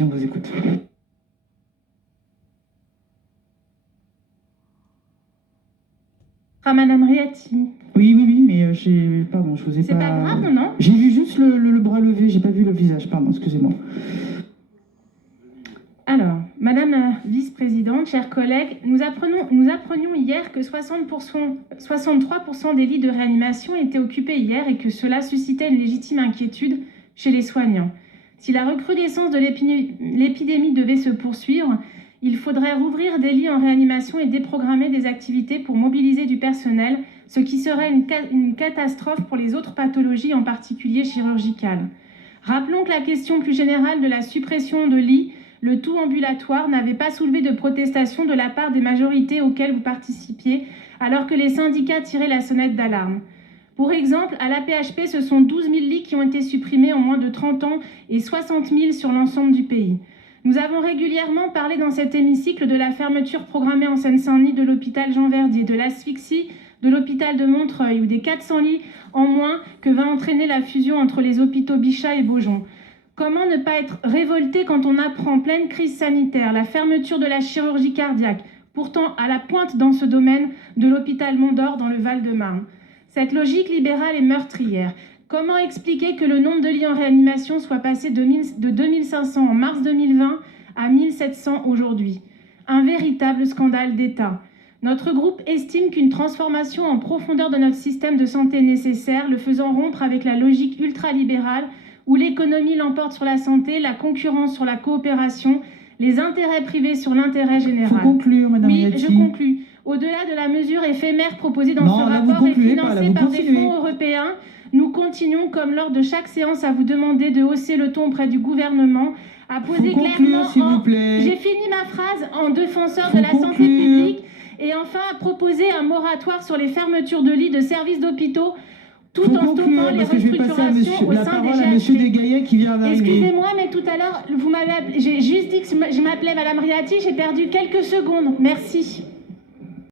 On vous écoute. Madame Riati. Oui, mais pardon, je vous ai pas... C'est pas grave, non? J'ai vu juste le bras levé, j'ai pas vu le visage, pardon, excusez-moi. Alors, Madame la vice-présidente, chers collègues, nous apprenions hier que 63% des lits de réanimation étaient occupés hier et que cela suscitait une légitime inquiétude chez les soignants. Si la recrudescence de l'épidémie devait se poursuivre, il faudrait rouvrir des lits en réanimation et déprogrammer des activités pour mobiliser du personnel, ce qui serait une catastrophe pour les autres pathologies, en particulier chirurgicales. Rappelons que la question plus générale de la suppression de lits, le tout ambulatoire, n'avait pas soulevé de protestation de la part des majorités auxquelles vous participiez, alors que les syndicats tiraient la sonnette d'alarme. Pour exemple, à l'AP-HP, ce sont 12 000 lits qui ont été supprimés en moins de 30 ans et 60 000 sur l'ensemble du pays. Nous avons régulièrement parlé dans cet hémicycle de la fermeture programmée en Seine-Saint-Denis de l'hôpital Jean-Verdier, de l'asphyxie de l'hôpital de Montreuil ou des 400 lits en moins que va entraîner la fusion entre les hôpitaux Bichat et Beaujon. Comment ne pas être révolté quand on apprend en pleine crise sanitaire la fermeture de la chirurgie cardiaque, pourtant à la pointe dans ce domaine, de l'hôpital Mondor dans le Val-de-Marne? Cette logique libérale est meurtrière. Comment expliquer que le nombre de lits en réanimation soit passé de 2500 en mars 2020 à 1700 aujourd'hui? Un véritable scandale d'État. Notre groupe estime qu'une transformation en profondeur de notre système de santé est nécessaire, le faisant rompre avec la logique ultralibérale où l'économie l'emporte sur la santé, la concurrence sur la coopération, les intérêts privés sur l'intérêt général. Faut conclure, Madame Oui, Riati. je conclus. Au-delà de la mesure éphémère proposée dans ce rapport et financée par des fonds européens, nous continuons, comme lors de chaque séance, à vous demander de hausser le ton auprès du gouvernement, à poser clairement... s'il vous plaît. J'ai fini ma phrase en défenseur de la santé publique et enfin à proposer un moratoire sur les fermetures de lits de services d'hôpitaux tout en stoppant les restructurations au sein des GHT. Qui vient d'arriver. Excusez-moi, mais tout à l'heure, j'ai juste dit que je m'appelais Madame Riati, j'ai perdu quelques secondes. Merci.